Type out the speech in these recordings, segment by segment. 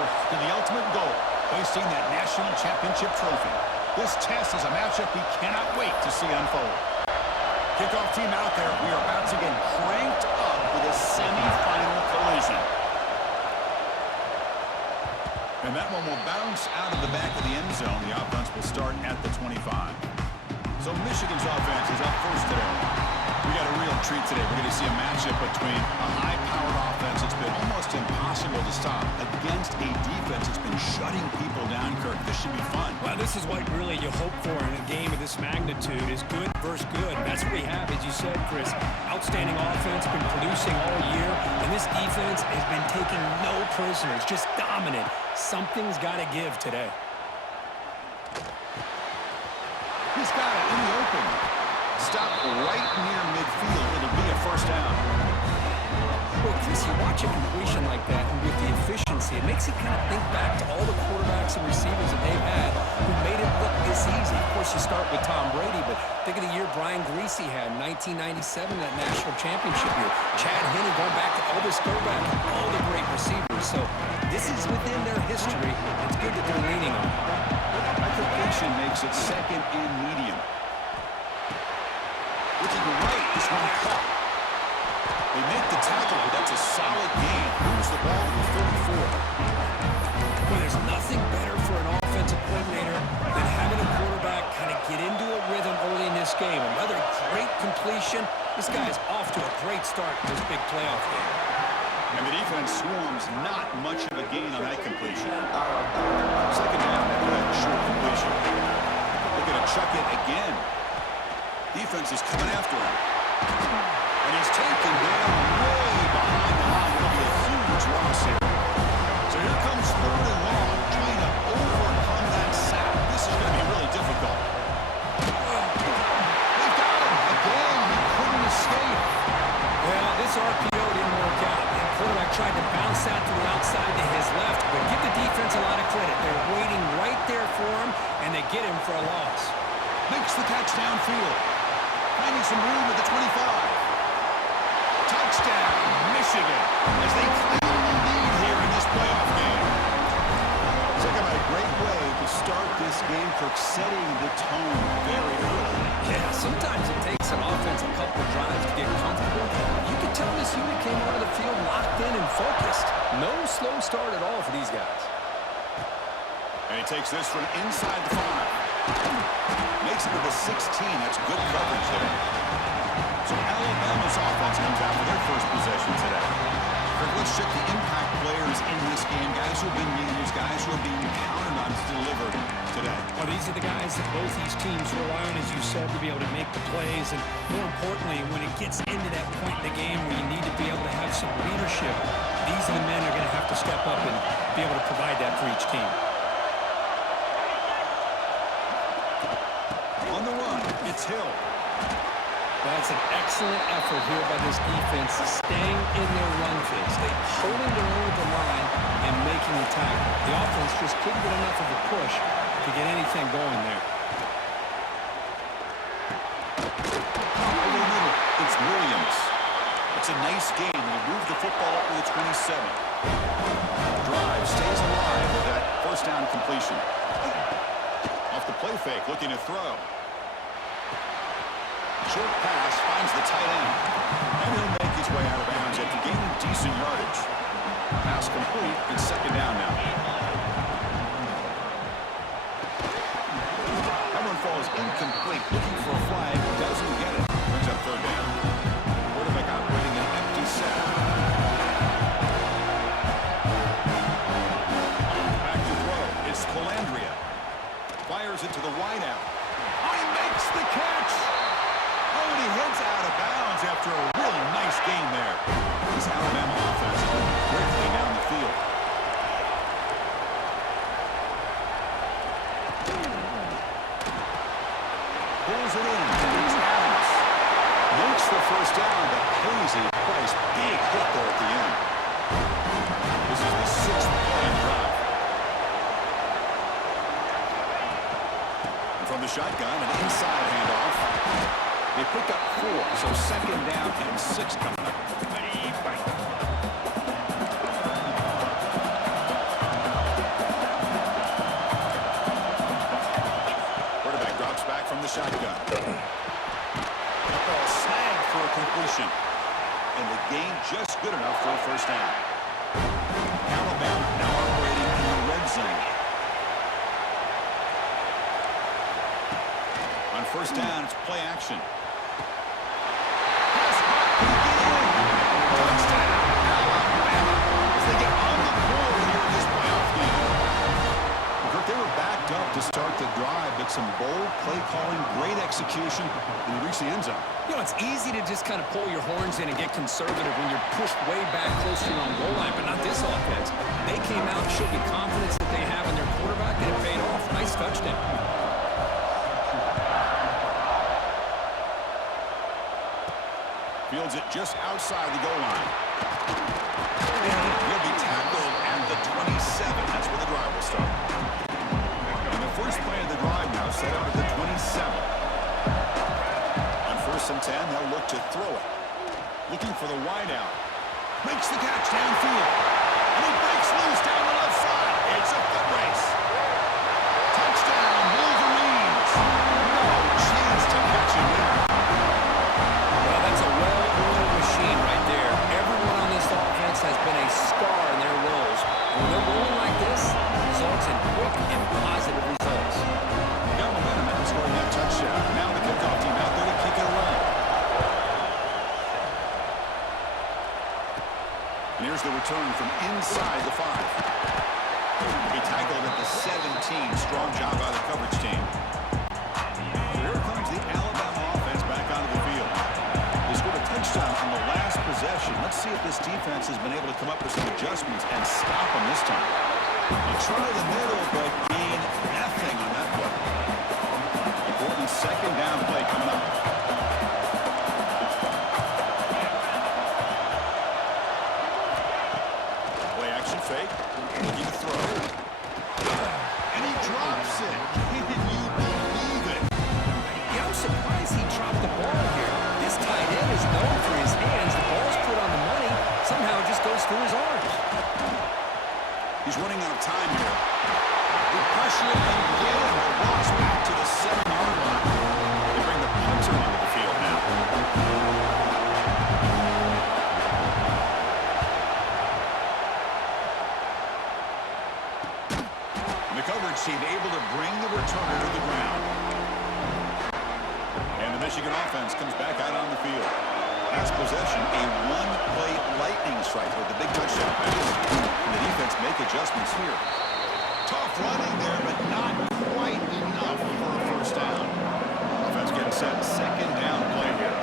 closer to the ultimate goal, hoisting that national championship trophy. This test is a matchup we cannot wait to see unfold. Kickoff team out there. We are about to get cranked up with a semifinal collision. And that one will bounce out of the back of the end zone. The offense will start at the 25. So Michigan's offense is up first today. We got a real treat today. We're going to see a matchup between a high-powered offense that's been almost impossible to stop against a defense that's been shutting people down, Kirk. This should be fun. Well, this is what really you hope for in a game of this magnitude is good versus good. That's what we have, as you said, Chris. Outstanding offense, been producing all year, and this defense has been taking no prisoners, just dominant. Something's got to give today. He's got it in the open. Stop right near midfield. It'll be a first down. Well, Chris, you watch a completion like that, and with the efficiency, it makes you kind of think back to all the quarterbacks and receivers that they've had who made it look this easy. Of course, you start with Tom Brady, but think of the year Brian Griese had in 1997, that national championship year. Chad Henne going back to Elvis Grbac, all the great receivers. So this is within their history. It's good that they're leaning on it. That completion makes it second and medium. Looking right, this one caught. They make the tackle, but that's a solid gain. Moves the ball to the 34. Well, there's nothing better for an offensive coordinator than having a quarterback kind of get into a rhythm early in this game. Another great completion. This guy is off to a great start in this big playoff game. And the defense swarms not much of a gain on that completion. Second down after that short completion. They're going to chuck it again. Defense is coming after him. And he's taken down way behind the line. It'll be a huge loss here. So here comes third and long, trying to overcome that sack. This is going to be really difficult. They've got him. Again, he couldn't escape. Well, this RPO didn't work out. The quarterback tried to bounce out to the outside to his left, but give the defense a lot of credit. They're waiting right there for him, and they get him for a loss. Makes the catch downfield. Finding some room at the 25. Touchdown, Michigan, as they claim the lead here in this playoff game. Talk about a great way to start this game for setting the tone very early. Yeah, sometimes it takes an offense a couple of drives to get comfortable. You can tell this unit came onto the field locked in and focused. No slow start at all for these guys. And he takes this from inside the 5. Makes it to the 16. That's good coverage there. So Alabama's offense comes out for their first possession today. Let's check the impact players in this game. Guys who have been leaders, guys who are being counted on to deliver today. Well, these are the guys that both these teams rely on, as you said, to be able to make the plays. And more importantly, when it gets into that point in the game where you need to be able to have some leadership, these are the men that are going to have to step up and be able to provide that for each team. On the run, it's Hill. That's an excellent effort here by this defense, staying in their run phase. They holding their own at the line and making the tackle. The offense just couldn't get enough of a push to get anything going there. Over the middle, it's Williams. It's a nice game. They move the football up to the 27. Drive stays alive with that first down completion. Off the play fake, looking to throw. Short pass finds the tight end. And he'll make his way out of bounds after gaining decent yardage. Pass complete. It's second down now. That one falls incomplete. Looking for a flag. Doesn't get it. Brings up third down. Quarterback operating an empty set. Back to throw. It's Colandrea. Fires it to the wideout. Oh, he makes the catch. Oh, and he heads out of bounds after a really nice game there. This Alabama offense is moving quickly down the field. Pulls it in. It's Adams. Makes the first down, but pays a price. Big hit there at the end. This is the 6th play in the drive. And from the shotgun, an inside handoff. They pick up 4, so second down and 6 coming up. That ball snagged for a completion. And the gain just good enough for a first down. Alabama now operating in the red zone. On first down, it's play action. Pass caught again. Touchdown, Alabama, as they get on the board here in this playoff game. Kirk, they were backed up to start the drive, but some bold play calling, great execution, and they reached the end zone. You know, it's easy to just kind of pull your horns in and get conservative when you're pushed way back close to your own goal line, but not this offense. They came out and showed the confidence that they have in their quarterback, and it paid off. Nice touchdown. Fields it just outside the goal line. He'll be tackled at the 27. That's where the drive will start. And the first play of the drive now set up at the 27. On 1st and 10, they'll look to throw it. Looking for the wide out. Makes the catch downfield. And he breaks loose down the left side. It's a foot race. Touchdown, Wolverines. No chance to catch him there. Well, that's a well-oiled machine right there. Everyone on this offense has been a star in their roles. And when they're rolling like this, it results in quick and positive results. Got momentum after scoring that touchdown. Now the kickoff team out there to kick it away. And here's the return from inside the 5. He'll be tackled at the 17. Strong job by the coverage team. So here comes the Alabama offense back onto the field. They scored a touchdown on the last possession. Let's see if this defense has been able to come up with some adjustments and stop them this time. They try the middle, but gain nothing on that play. Important second down play coming up. Play action fake. Looking to throw. And he drops it. Can you believe it? Yeah, I'm surprised he dropped the ball here. This tight end is known for his hands. The ball's put on the money. Somehow it just goes through his arms. He's running out of time here. The pressure again. The loss back to the 7-yard line. They bring the punter onto the field now. And the coverage team able to bring the returner to the ground. And the Michigan offense comes back out on the field. Last possession, a one-play lightning strike with the big touchdown pass. And the defense make adjustments here. Tough running there, but not quite enough for a first down. Offense getting set. Second down play here.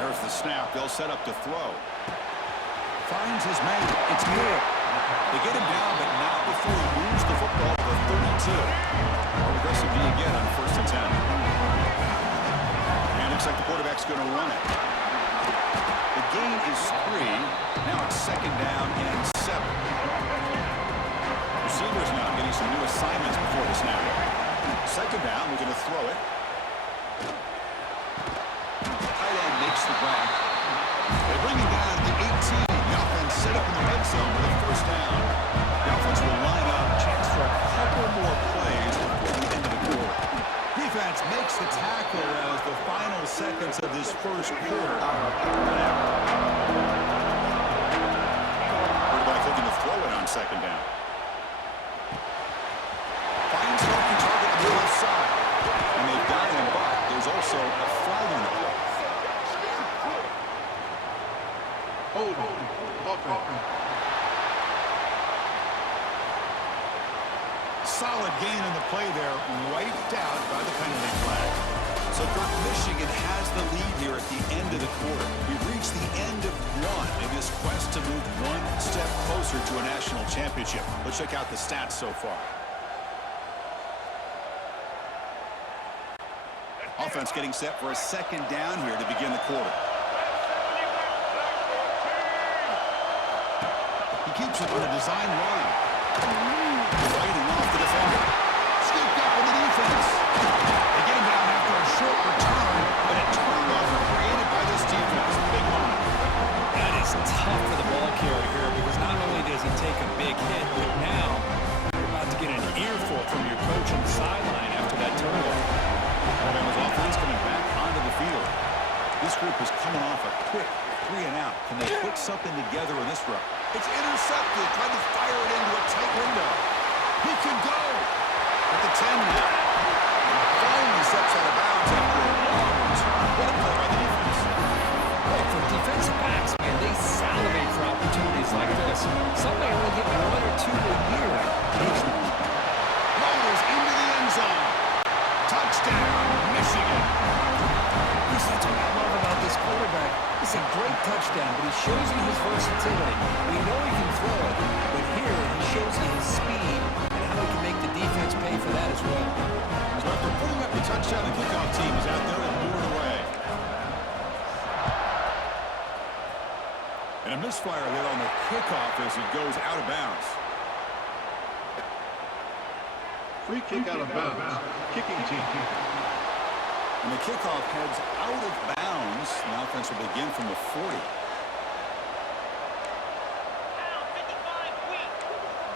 There's the snap. They'll set up to throw. Finds his man. It's Moore. They get him down, but not before he moves the football to the 32. How aggressive do you get on 1st and 10? And looks like the quarterback's going to run it. The gain is 3. Now it's second down and 7. Receivers now getting some new assignments before the snap. Second down, we're going to throw it. Tight end makes the grab. They bring him down to the 18. The offense set up in the red zone with a first down. The offense will line up. Chance for a couple more plays before the end of the quarter. Defense makes the tackle as the final seconds of this first quarter. Quarterback looking to throw it on second down. Finds an open target on the left side. And they've got him, but there's also a flag on the play. Hold on. Solid gain on the play there, wiped out by the penalty flag. So Kirk, Michigan has the lead here at the end of the quarter. We've reached the end of one in this quest to move one step closer to a national championship. Let's check out the stats so far. Offense getting set for a second down here to begin the quarter. He keeps it on a design run. Fighting off the defender. Scooped up in the defense. They get him down after a short return, but a turnover created by this defense. Big moment. That is tough for the ball carrier here because not only does he take a big hit, but now you're about to get an earful from your coach on the sideline after that turnover. Alabama's offense coming This group is coming off a quick 3-and-out. Can they put something together in this run? It's intercepted. Trying to fire it into a tight window. He can go at the 10 now. Finally steps out of bounds after a long return. What a play by the defense. Well, for defensive backs, man, they salivate for opportunities like this. Some may only get 1 or 2 a year. Motors into the end zone. Touchdown, Michigan. That's what I love about this quarterback. It's a great touchdown, but he shows you his versatility. We know he can throw it, but here he shows you his speed and how he can make the defense pay for that as well. So after putting up the touchdown, the kickoff team is out there and lured away. And a misfire there on the kickoff as it goes out of bounds. Free kick out of bounds. Kicking team. And the kickoff heads out of bounds. The offense will begin from the 40.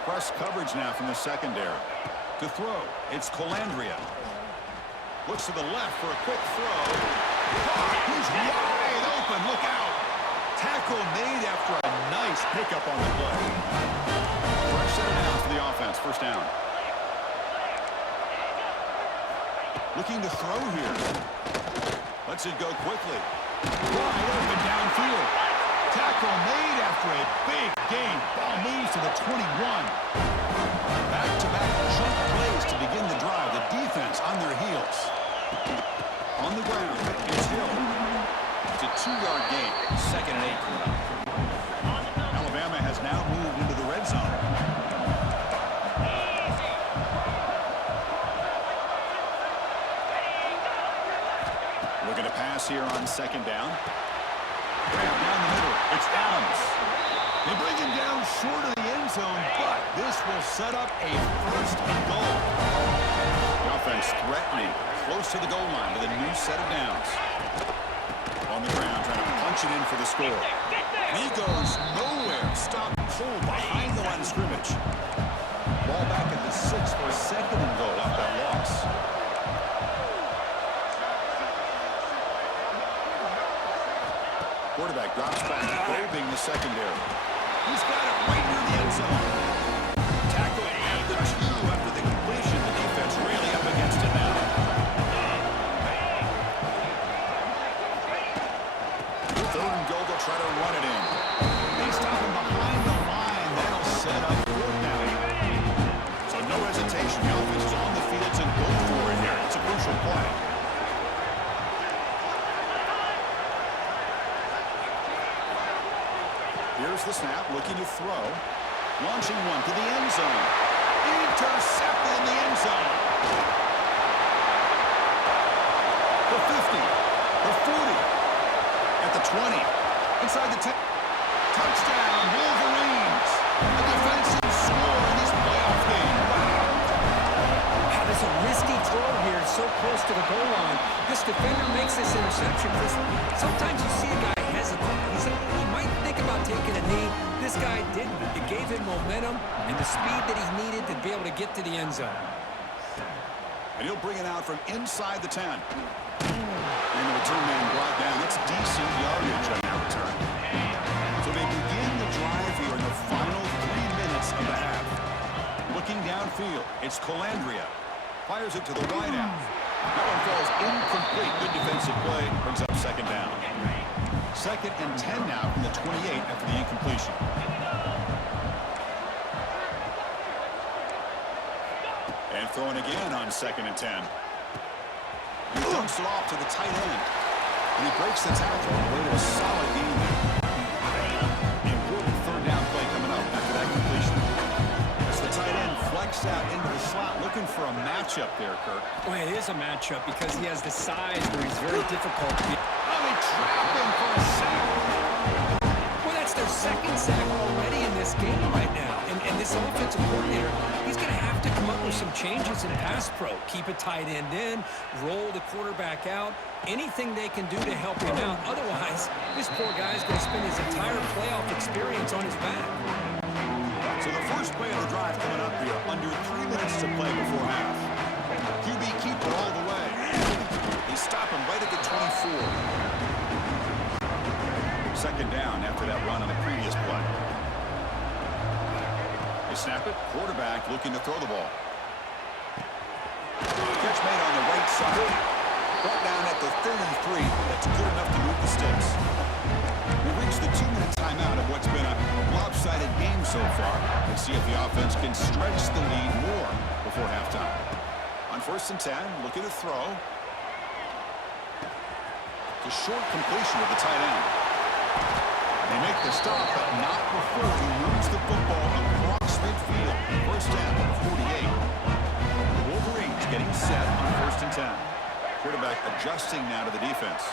Press coverage now from the secondary. To throw, it's Colandrea. Looks to the left for a quick throw. He's wide open. Look out. Tackle made after a nice pickup on the play. Fresh set down for the offense. First down. Looking to throw here. Lets it go quickly. Wide open downfield. Tackle made after a big gain. Ball moves to the 21. Back-to-back jump plays to begin the drive. The defense on their heels. On the ground, it's Hill. It's a 2-yard gain. 2nd and 8. Alabama has now moved into the red zone. Looking to pass here on 2nd down. Grab down the middle. It's Adams. They bring him down short of the end zone, but this will set up a 1st and goal. The offense threatening close to the goal line with a new set of downs. On the ground, trying to punch it in for the score. And he goes nowhere. Stop cold behind the line of scrimmage. Ball back at the 6 for a 2nd and goal off that loss. Quarterback drops back, probing the secondary. He's got it right near the end zone. Tackle at the 2 after the completion. The defense really up against it now. 3rd and goal, they'll try to run it in. They stop him behind the line. That'll set up 4th down. So no hesitation. The offense is on the field to go for it here. It's a crucial play. Here's the snap, looking to throw. Launching one to the end zone. Intercepted in the end zone. The 50. The 40. At the 20. Inside the 10. Touchdown, Wolverines. A defensive score in this playoff game. Wow. Wow, there's a risky throw here so close to the goal line. This defender makes this interception. Sometimes you see a guy hesitate. He might think about taking a knee. This guy didn't. It gave him momentum and the speed that he needed to be able to get to the end zone. And he'll bring it out from inside the 10. And the return man brought down. That's decent yardage on that return. So they begin the drive here in the final 3 minutes of the half. Looking downfield, it's Colandrea. Fires it to the wide out. That one falls incomplete. Good defensive play. Brings up 2nd down. 2nd and 10 now from the 28 after the incompletion. And throwing again on 2nd and 10. He dumps it off to the tight end. And he breaks the tackle on the way to a solid game there. The important 3rd down play coming up after that completion. As the tight end flex out into the slot, looking for a matchup there, Kirk. Well, it is a matchup because he has the size where he's very difficult to be. Oh, they trap him for a sack. Well, that's their 2nd sack already in this game right now. And this offensive coordinator, he's going to have to come up with some changes in pass pro. Keep a tight end in, roll the quarterback out, anything they can do to help him out. Otherwise, this poor guy's going to spend his entire playoff experience on his back. So the first play of the drive coming up here, under 3 minutes to play before half. QB keeper all the way. They stop him right at the 24. Second down after that run on the previous play. They snap it. Quarterback looking to throw the ball. Catch made on the right side. Brought down at the 33. That's good enough to move the sticks. We reached the 2-minute timeout of what's been a lopsided game so far. Let's see if the offense can stretch the lead more before halftime. On 1st and 10, look at the throw. It's a short completion of the tight end. They make the stop, but not before he moves the football across midfield. First down, 48. The Wolverines getting set on 1st and 10. Quarterback adjusting now to the defense.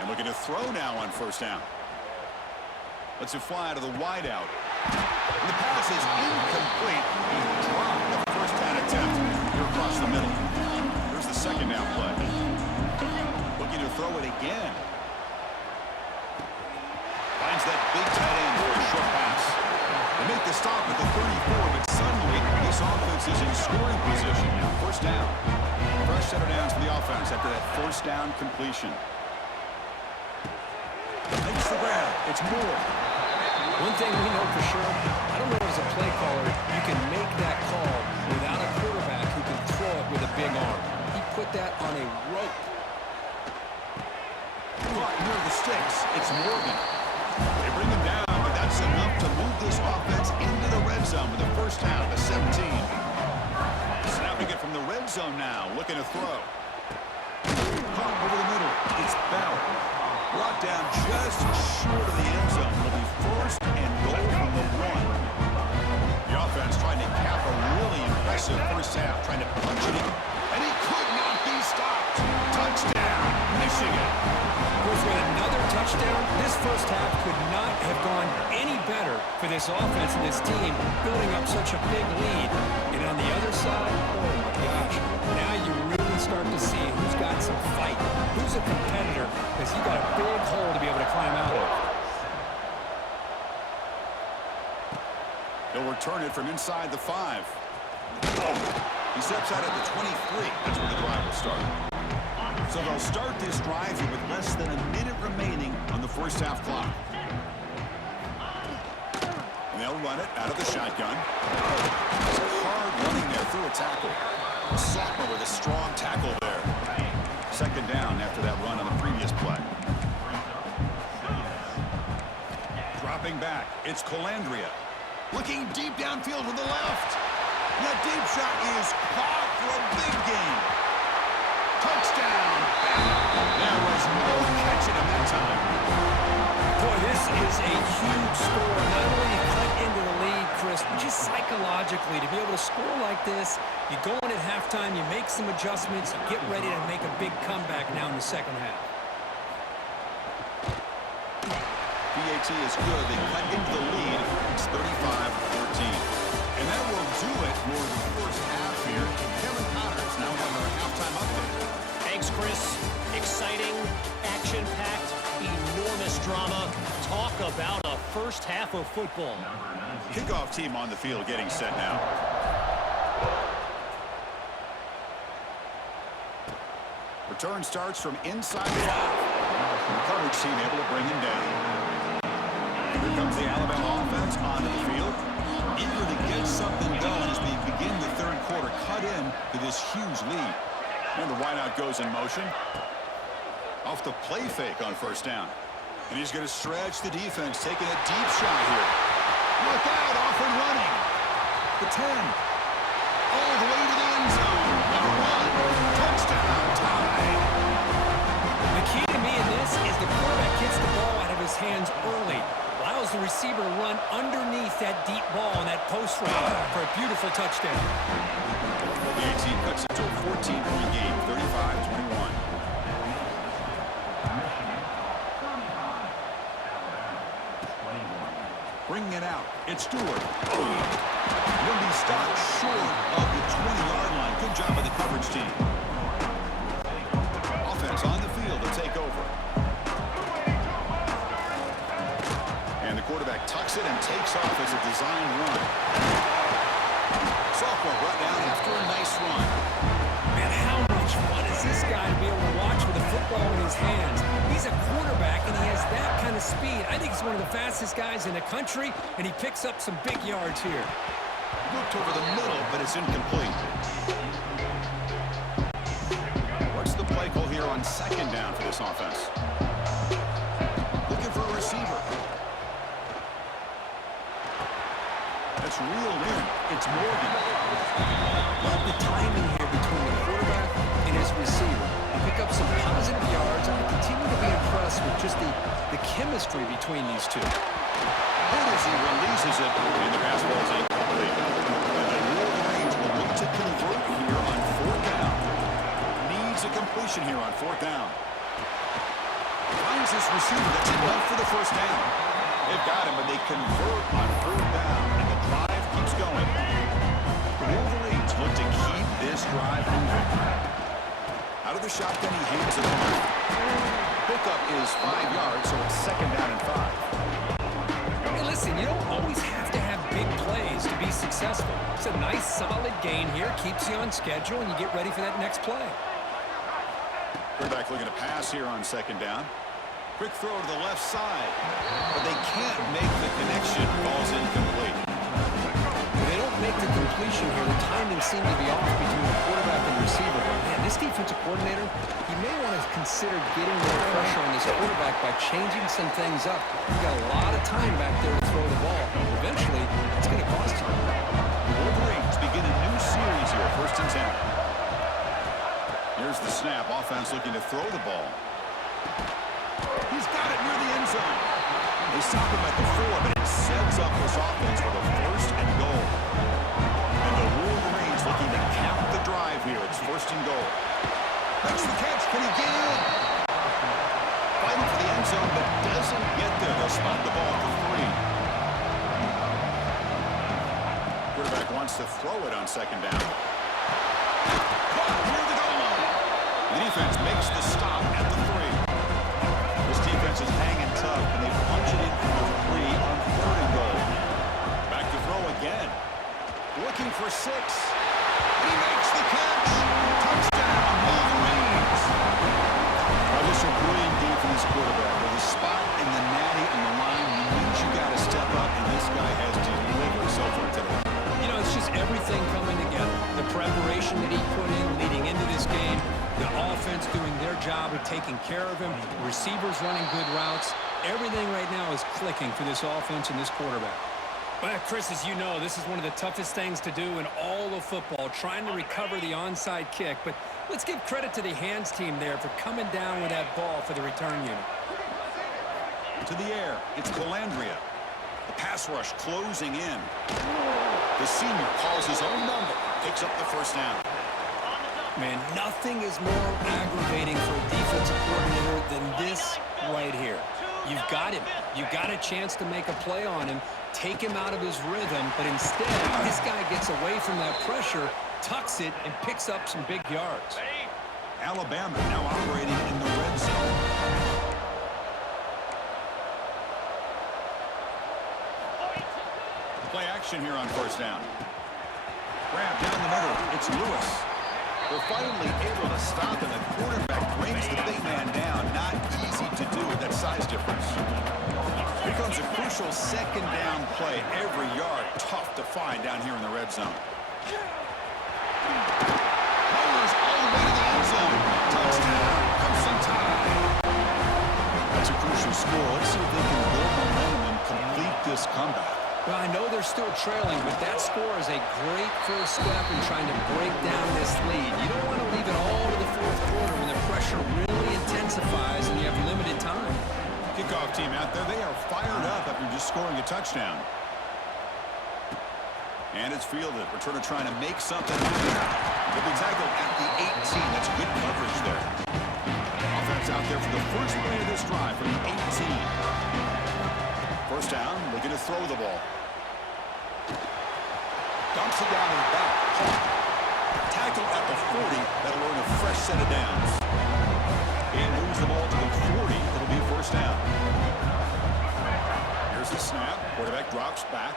And looking to throw now on 1st down. Lets it fly to the wideout. And the pass is incomplete. He dropped the 1st down attempt here across the middle. Here's the 2nd down play. Looking to throw it again. Finds that big tight end for a short pass. They make the stop at the 34, but suddenly this offense is in scoring position now. 1st down. Fresh set of downs for the offense after that 1st down completion. Makes the grab. It's Moore. One thing we know for sure, I don't know as a play caller, you can make that call without a quarterback who can throw it with a big arm. He put that on a rope. Caught near the sticks. It's Morgan. They bring him down, but that's enough to move this offense into the red zone with the 1st down, the 17. Snapping it from the red zone now, looking to throw. Caught over the middle. It's Bauer. Brought down just short of the end zone. It'll be 1st and goal from the 1. The offense trying to cap a really impressive 1st half, trying to punch it in. And he could not be stopped. Touchdown, Michigan. With another touchdown, this 1st half could not have gone any better for this offense and this team, building up such a big lead. And on the other side, oh my gosh, now you really start to see who's got some fight, who's a competitor, because you got a big hole to be able to climb out of. They'll return it from inside the 5. He steps out at the 23. That's where the drive will start. So they'll start this drive here with less than a minute remaining on the 1st half clock. And they'll run it out of the shotgun. It's hard running there through a tackle. Sophomore with a strong tackle there. 2nd down after that run on the previous play. Dropping back, it's Colandrea. Looking deep downfield with the left. And that deep shot is caught for a big gain. Touchdown. There was no catching him that time. Boy, this is a huge score. Not only cut into the lead, Chris, but just psychologically to be able to score like this. You go in at halftime, you make some adjustments, you get ready to make a big comeback now in the 2nd half. PAT is good. They cut into the lead. It's 35-14. And that will do it for the 1st half here. Kevin Connors now have our halftime update. Thanks, Chris. Exciting, action-packed, enormous drama. Talk about a 1st half of football. Kickoff team on the field getting set now. Return starts from inside the 5. The coverage team able to bring him down. Here comes the Alabama offense onto the field. Eager to get something going as we begin the 3rd quarter. Cut in to this huge lead. And the wideout goes in motion. Off the play fake on 1st down. And he's going to stretch the defense, taking a deep shot here. Look out, off and running. The 10. All the way to the end zone. Number 1. Touchdown, tied. The key to me in this is the quarterback gets the ball out of his hands early. Allows the receiver to run underneath that deep ball on that post route for a beautiful touchdown. The AT cuts it to a 14-point game, 35-21. Bringing it out, it's Stewart. Will be stopped short of the 20-yard line. Good job by the coverage team. Offense on the field to take over. And the the quarterback tucks it and takes off as a design run. Sophomore brought down after a nice run. Man, how much fun is this guy to be able to watch with a football in his hands? He's a quarterback, and he has that kind of speed. I think he's one of the fastest guys in the country, and he picks up some big yards here. Looked over the middle, but it's incomplete. What's the play call here on second down for this offense? Looking for a receiver. That's reeled in. It's Morgan. Love the timing here between the quarterback and his receiver. Pick up some positive yards, and I continue to be impressed with just the chemistry between these two. And as he releases it, and the pass ball is incomplete. And the Wolverines will look to convert here on fourth down. Needs a completion here on fourth down. Finds this receiver. That's enough for the first down. They've got him, but they convert on third down, and the drive keeps going. The Wolverines look to keep this drive moving. Out of the shotgun, he hands it off. Pickup is 5 yards, so it's second down and 5. Hey, listen, you don't always have to have big plays to be successful. It's a nice, solid gain here. Keeps you on schedule, and you get ready for that next play. Quarterback looking to pass here on second down. Quick throw to the left side, but they can't make the connection. Ball's incomplete. When they don't make the completion here, the timing seemed to be off between the quarterback and receiver. But man, this defensive coordinator, he may want to consider getting more pressure on this quarterback by changing some things up. You've got a lot of time back there to throw the ball. Eventually, it's going to cost you. The Wolverines begin a new series here, first and 10. Here's the snap. Offense looking to throw the ball. He's got it near the end zone. They stop him at the 4, but it sets up this offense with a first and goal. And the Wolverines looking to cap the drive here. It's first and goal. Makes the catch. Can he get in? Fighting for the end zone, but doesn't get there. They'll spot the ball at the 3. Quarterback wants to throw it on second down. Caught near the goal line. The defense makes the stop at the 3. This defense is hanging tough, and they punch it in from the 3 on third and goal. Back to throw again. Looking for 6. And he makes the catch. Touchdown, Wolverines. Now, this is a brilliant game from this quarterback. With a spot in the natty on the line, he means you got to step up, and this guy has delivered so far today. You know, it's just everything coming together. The preparation that he put in leading into this game, the offense doing their job of taking care of him, the receivers running good routes. Everything right now is clicking for this offense and this quarterback. Well, Chris, as you know, this is one of the toughest things to do in all of football, trying to recover the onside kick. But let's give credit to the hands team there for coming down with that ball for the return unit. To the air, it's Calandria. The pass rush closing in. The senior calls his own number, picks up the first down. Man, nothing is more aggravating for a defensive coordinator than this right here. You've got him. You've got a chance to make a play on him, take him out of his rhythm, but instead, this guy gets away from that pressure, tucks it, and picks up some big yards. Alabama now operating in the red zone. Play action here on first down. Grab down the middle. It's Lewis. They're finally able to stop him. The quarterback brings the big man down. Not easy to do with that size difference. Here comes a crucial second down play. Every yard tough to find down here in the red zone. Mowers all the way to the end zone. Touchdown. Crimson Tide. That's a crucial score. Let's see if they can build momentum and complete this comeback. Well, I know they're still trailing, but that score is a great first step in trying to break down this lead. You don't want to leave it all to the fourth quarter when the pressure really intensifies and you have limited time. Kickoff team out there, they are fired up after just scoring a touchdown. And it's fielded. Returner trying to make something happen. They'll be tackled at the 18. That's good coverage there. Offense out there for the first play of this drive from the 18. First down, looking to throw the ball. Dumps it down in the back. Tackle at the 40. That'll earn a fresh set of downs. And moves the ball to the 40. It'll be a first down. Here's the snap. Quarterback drops back.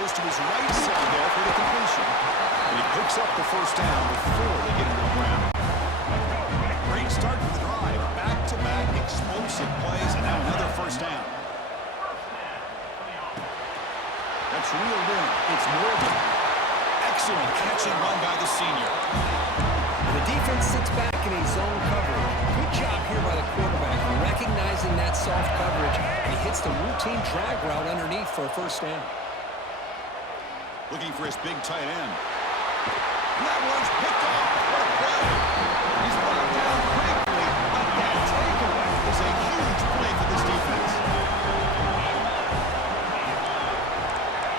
Goes to his right side there for the completion. And he picks up the first down before they get into the ground. Great start to the drive. Back-to-back explosive plays, and now another first down. That's reeled in. It's Morgan. Excellent catching run by the senior. The defense sits back in a zone coverage. Good job here by the quarterback, recognizing that soft coverage, and he hits the routine drag route underneath for a first down. Looking for his big tight end. And that one's picked off. What a play. He's brought down quickly, but that takeaway is a huge play for this defense.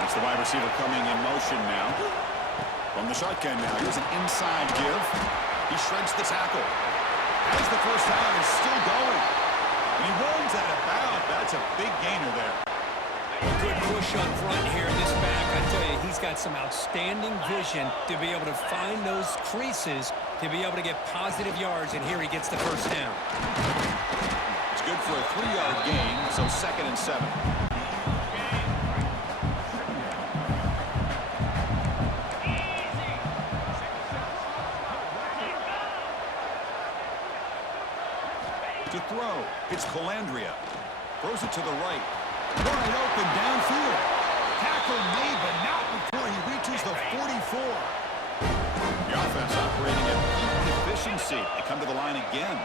That's the wide receiver coming in motion now. From the shotgun now. Here's an inside give. He shreds the tackle. As the first down is still going. And he runs out of bounds. That's a big gainer there. A good push up front here in this back. I tell you, he's got some outstanding vision to be able to find those creases, to be able to get positive yards, and here he gets the first down. It's good for a 3-yard gain, so 2nd and 7. To throw, it's Calandria. Throws it to the right. Wide open downfield. Tackle made, but not before he reaches the 44. The offense operating at peak efficiency. They come to the line again.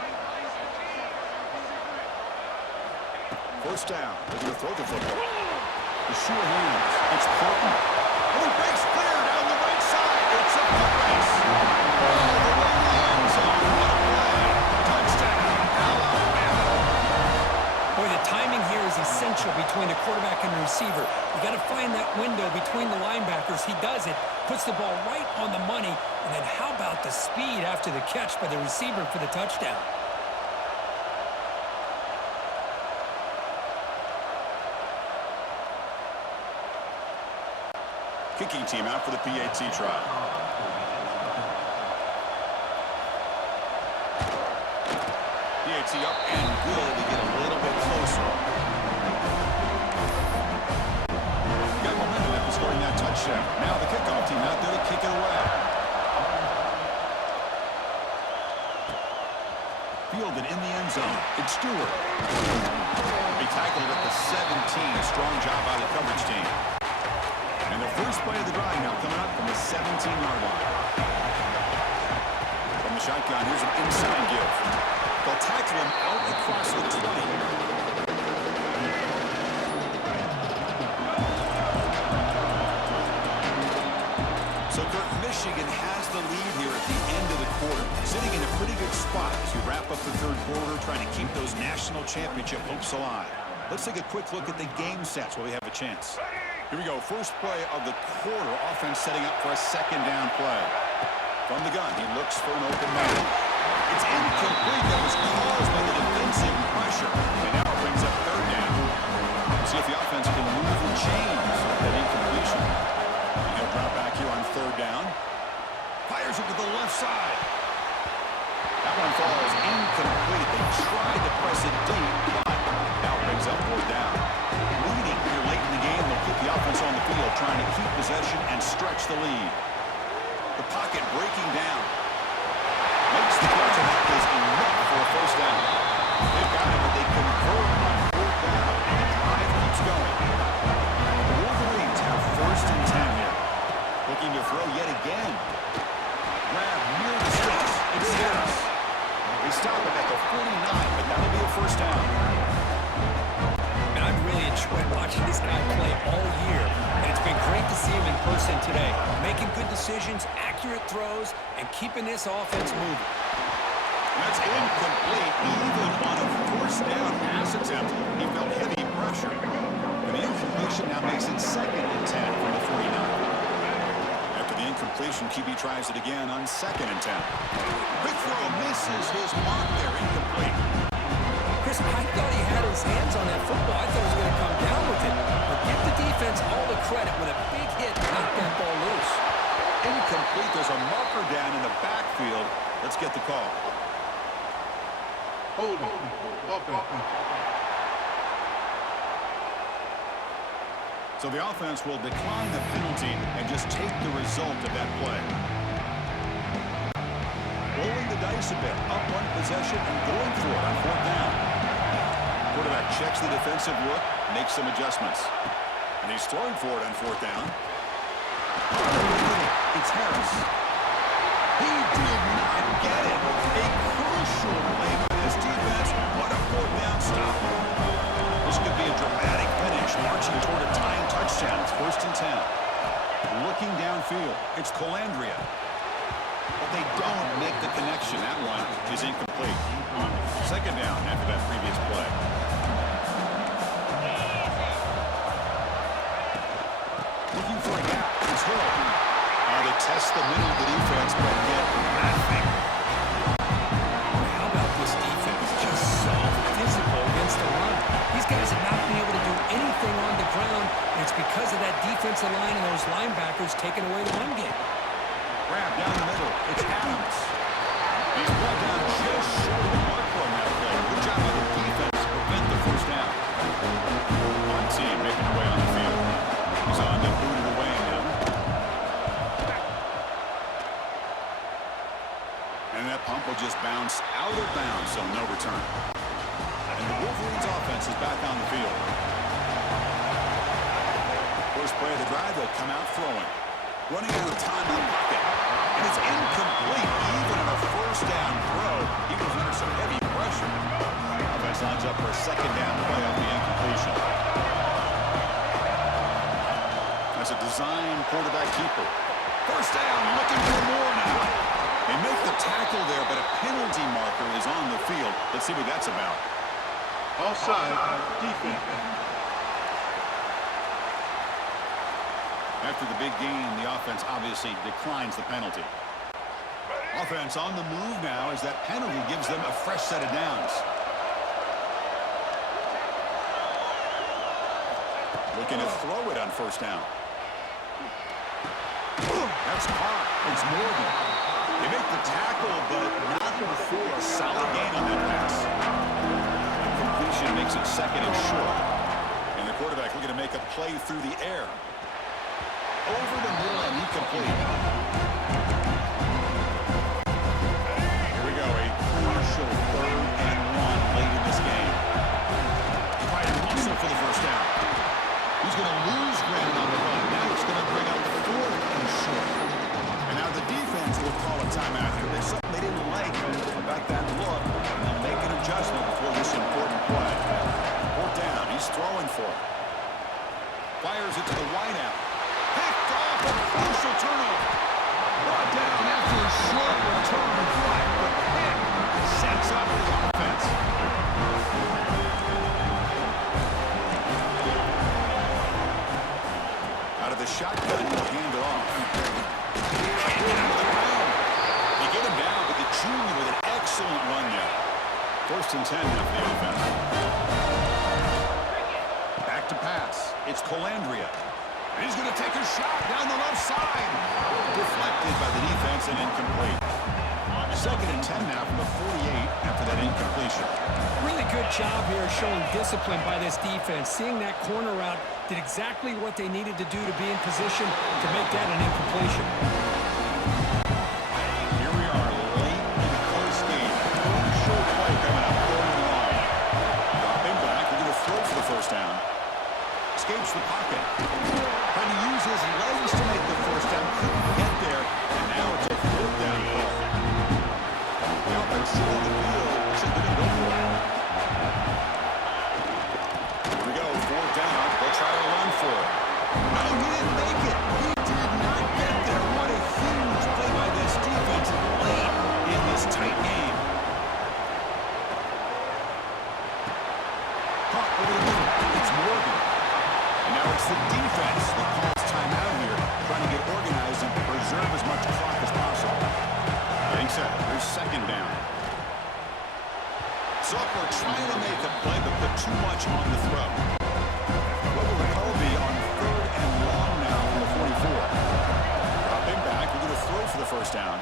First down. They're going to throw the football. The sure hands. It's Portland. And he breaks clear down the right side. It's a foot race. All the way to the end zone. What a play. Touchdown, Alabama. Boy, the timing here is essential between the quarterback and the receiver. You got to find that window between the linebackers. He does it, puts the ball right on the money, and then how about the speed after the catch by the receiver for the touchdown? Kicking team out for the PAT try. PAT up and good to get a little bit closer. Got momentum after scoring that touchdown. Now the kickoff team out there to kick it away. Fielded in the end zone. It's Stewart. He tackled at the 17. Strong job by the coverage team. And the first play of the drive now coming up from the 17-yard line. From the shotgun, here's an inside give. They'll tackle him out across the 20. So, Kirk, Michigan has the lead here at the end of the quarter. Sitting in a pretty good spot as we wrap up the third quarter, trying to keep those national championship hopes alive. Let's take a quick look at the game stats while we have a chance. Here we go. First play of the quarter. Offense setting up for a second down play. From the gun, he looks for an open man. It's incomplete. That was caused by the defensive pressure. And now it brings up third down. See if the offense can move and change that incompletion. And he'll drop back here on third down. Fires it to the left side. That one falls incomplete. They tried to press it deep, but now it brings up fourth down. Leading here late in the game, they'll keep the offense on the field, trying to keep possession and stretch the lead. The pocket breaking down. Makes the catch, and that is enough for a first down. They've got it, but they convert on fourth down, and the drive keeps going. The Wolverines have first and 10 here. Looking to throw yet again. Grab near the sticks. It's Harris. They stop him at the 49, but that'll be a first down. And I've really enjoyed watching this guy play all year, and it's been great to see him in person today. Making good decisions, accurate throws, and keeping this offense moving. That's incomplete. Even on a first down pass attempt, he felt heavy pressure. And the incompletion now makes it second and 10 from the 49. After the incompletion, QB tries it again on second and 10. Quick throw misses his mark there, incomplete. Chris, I thought he had his hands on that football. I thought he was going to come down with it. But give the defense all the credit with a big hit to knock that ball loose. Incomplete. There's a marker down in the backfield. Let's get the call. Holding. Offense. So the offense will decline the penalty and just take the result of that play. Rolling the dice a bit, up one possession and going for it on fourth down. Quarterback checks the defensive look, makes some adjustments. And he's throwing for it on fourth down. It's Harris. He did not get it. A crucial play by this defense. What a fourth down stop. This could be a dramatic finish, marching toward a tying touchdown. It's 1st and 10. Looking downfield, it's Colandrea. But they don't make the connection. That one is incomplete. 2nd down after that previous play. Looking for a gap. It's Hill. They test the middle of the defense, but get nothing. How about this defense? Just so physical against the run. These guys have not been able to do anything on the ground, and it's because of that defensive line and those linebackers taking away the run game. Grab down the middle. It's Adams. He's brought down just short of the marker on that play. Good job by the defense to prevent the 1st down. One team making their way on the field. He's on to boot it away now. And that pump will just bounce out of bounds, so no return. And the Wolverines offense is back on the field. First play of the drive, they'll come out throwing. Running out of time in the pocket. And it's incomplete, even on a 1st down throw. He was under some heavy pressure. Offense lines up for a 2nd down play off the incompletion. That's a design quarterback keeper. 1st down, looking for more now. They make the tackle there, but a penalty marker is on the field. Let's see what that's about. Offside, defense. After the big gain, the offense obviously declines the penalty. Offense on the move now as that penalty gives them a fresh set of downs. Looking to throw it on 1st down. That's caught. It's Morgan. They make the tackle, but not before a solid gain on that pass. Completion makes it 2nd and short. And the quarterback looking to make a play through the air. Over the middle and incomplete. Here we go, a partial 3rd and 1 late in this game. Trying to muscle for the 1st down. He's going to lose ground on the run. Now it's going to bring up 4th and short. And now the defense will call a timeout here. There's something they didn't like about that look, and they'll make an adjustment before this important play. 4th down, he's throwing for it. Fires it to the wideout. Picked off a crucial turnover. Brought down after a short return, but the pick sets up the offense. Out of the shotgun, he'll hand it off. Can't get out of the ground. They get him down, but the junior with an excellent run there. 1st and 10 now for the offense. Back to pass. It's Colandrea. And he's going to take a shot down the left side. Deflected by the defense and incomplete. 2nd and 10 now from the 48 after that incompletion. Really good job here showing discipline by this defense. Seeing that corner route did exactly what they needed to do to be in position to make that an incompletion. Here we are late in the close game. Crucial play coming up 3rd and long. Dropping back, we're going to throw for the 1st down. Escapes the pocket. Trying to use his legs to make the 1st down. Couldn't get there, and now it's a 4th down call. The offense still in the field. Looks like they're going to go for it. Here we go, 4th down. They'll try to run for it. No, he didn't make it. He did not get there. What a huge play by this defense late in this tight game. Caught over the middle. It's Morgan. And now it's the defense that calls timeout here, trying to get organized and preserve as much clock as possible. Getting set. There's 2nd down. Zucker trying to make a play, but put too much on the throw. What will the call be on 3rd and long now from the 44? Dropping back. We're going to throw for the 1st down.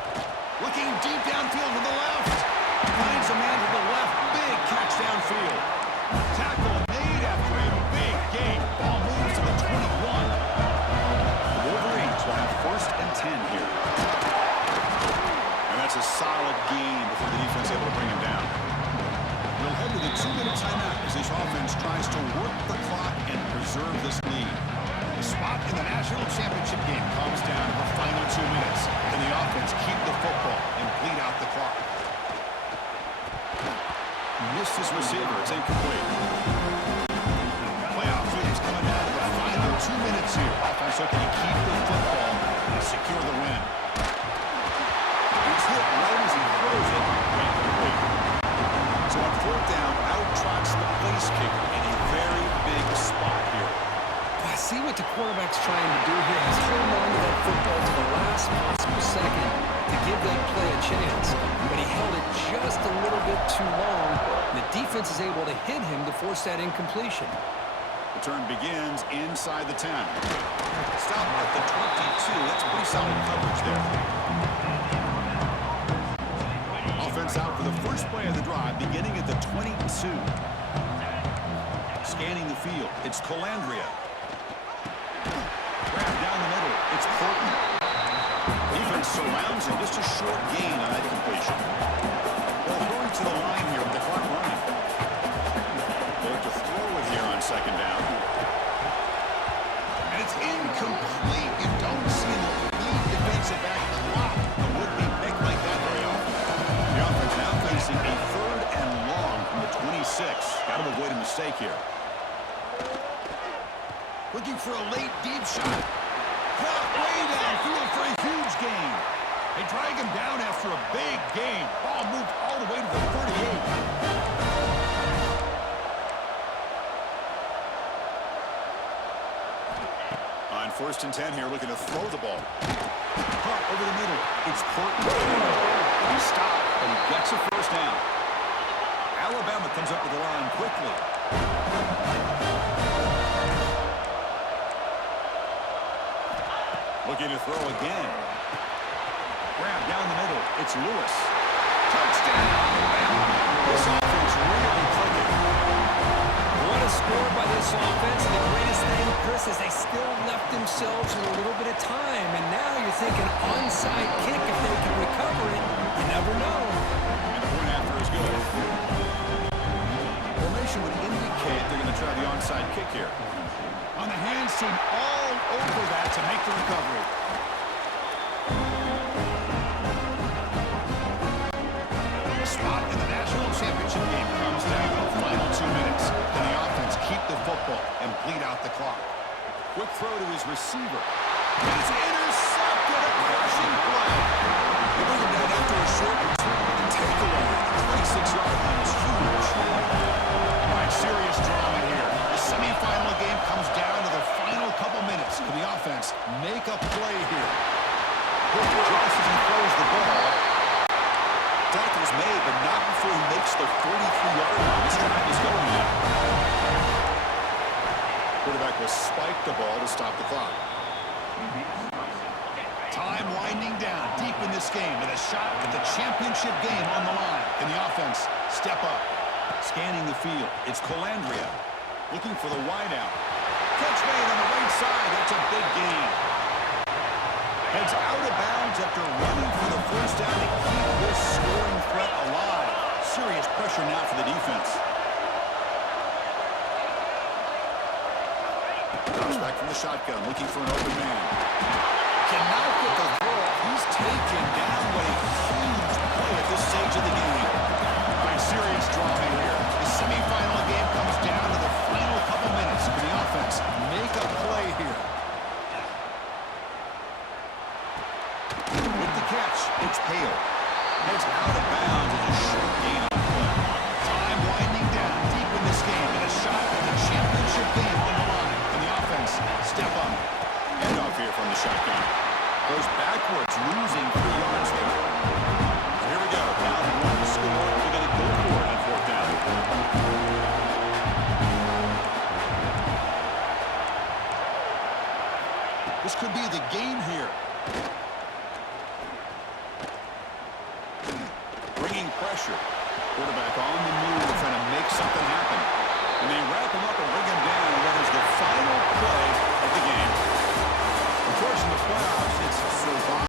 Looking deep downfield to the left. Finds a man to the left. Big catch downfield. Tackle made after a big gain. Ball moves to the 21. preserve this lead. The spot in the national championship game comes down to the final 2 minutes. Can the offense keep the football and bleed out the clock? Missed his receiver. It's incomplete. Playoff leads coming down to the final 2 minutes here. Offense looking to keep the football and secure the win. He's hit right as he throws it. Incomplete. So on fourth down, out trots the place kicker in a very big spot here. I see what the quarterback's trying to do here. He's holding on to that football to the last possible second to give that play a chance. But he held it just a little bit too long. The defense is able to hit him to force that incompletion. The turn begins inside the 10. Stop at the 22. That's pretty solid coverage there. Offense out for the first play of the drive, beginning at the 22. Scanning the field, it's Colandrea. Grab down the middle, it's Portman. Defense surrounds him, just a short gain on that completion. Well, going to the line here with the clock running. They're to throw it here on second down. And it's incomplete. You don't see the lead defensive back drop a would-be pick like that very often. The offense now facing a third and long from the 26. Got to avoid a mistake here. Looking for a late deep shot. Caught way downfield for a huge gain. They drag him down after a big gain. Ball moved all the way to the 38. On first and 10 here, looking to throw the ball. Caught over the middle. It's Portman. He stopped, and he gets a first down. Alabama comes up with the line quickly. Looking to throw again. Grab down the middle. It's Lewis. Touchdown, Alabama. This offense really clicking. What a score by this offense. And the greatest thing, Chris, is they still left themselves with a little bit of time. And now you're thinking onside kick if they can recover it. You never know. And the point after is good. Formation would indicate they're going to try the onside kick here. On the hands team all over that to make the recovery. The spot in the national championship game comes down to the final 2 minutes. Can the offense keep the football and bleed out the clock? Quick throw to his receiver. And it's intercepted, a crushing play. They bring him down after a short return, but the takeaway at the 26-yard line is huge. All right, serious drama here. The semifinal game comes down to the final couple minutes. Can the offense make a play here? Hooker crosses and throws the ball. Tackle's made, but not before he makes the 43-yard line. This drive is going now. Quarterback will spike the ball to stop the clock. Time winding down deep in this game with a shot at the championship game on the line. Can the offense step up? Scanning the field, it's Colandrea. Looking for the wideout. Catch made on the right side. That's a big gain. Heads out of bounds after running for the first down to keep this scoring threat alive. Serious pressure now for the defense. Drops back from the shotgun, looking for an open man. Cannot get the throw. He's taken down. What a huge play at this stage of the game. All right, serious drama here. The semifinal game comes down to the final couple minutes. Can the offense make a play here? With the catch, it's Hale. Heads out of bounds as a short gain on play. Time winding down deep in this game and a shot at the championship game on the line. Can the offense step up? Handoff here from the shotgun. Goes backwards, losing 3 yards there. So here we go. Down one to score. They're going to go for it on fourth down. This could be the game here. Bringing pressure. Quarterback on the move, trying to make something happen. And they wrap him up and bring him down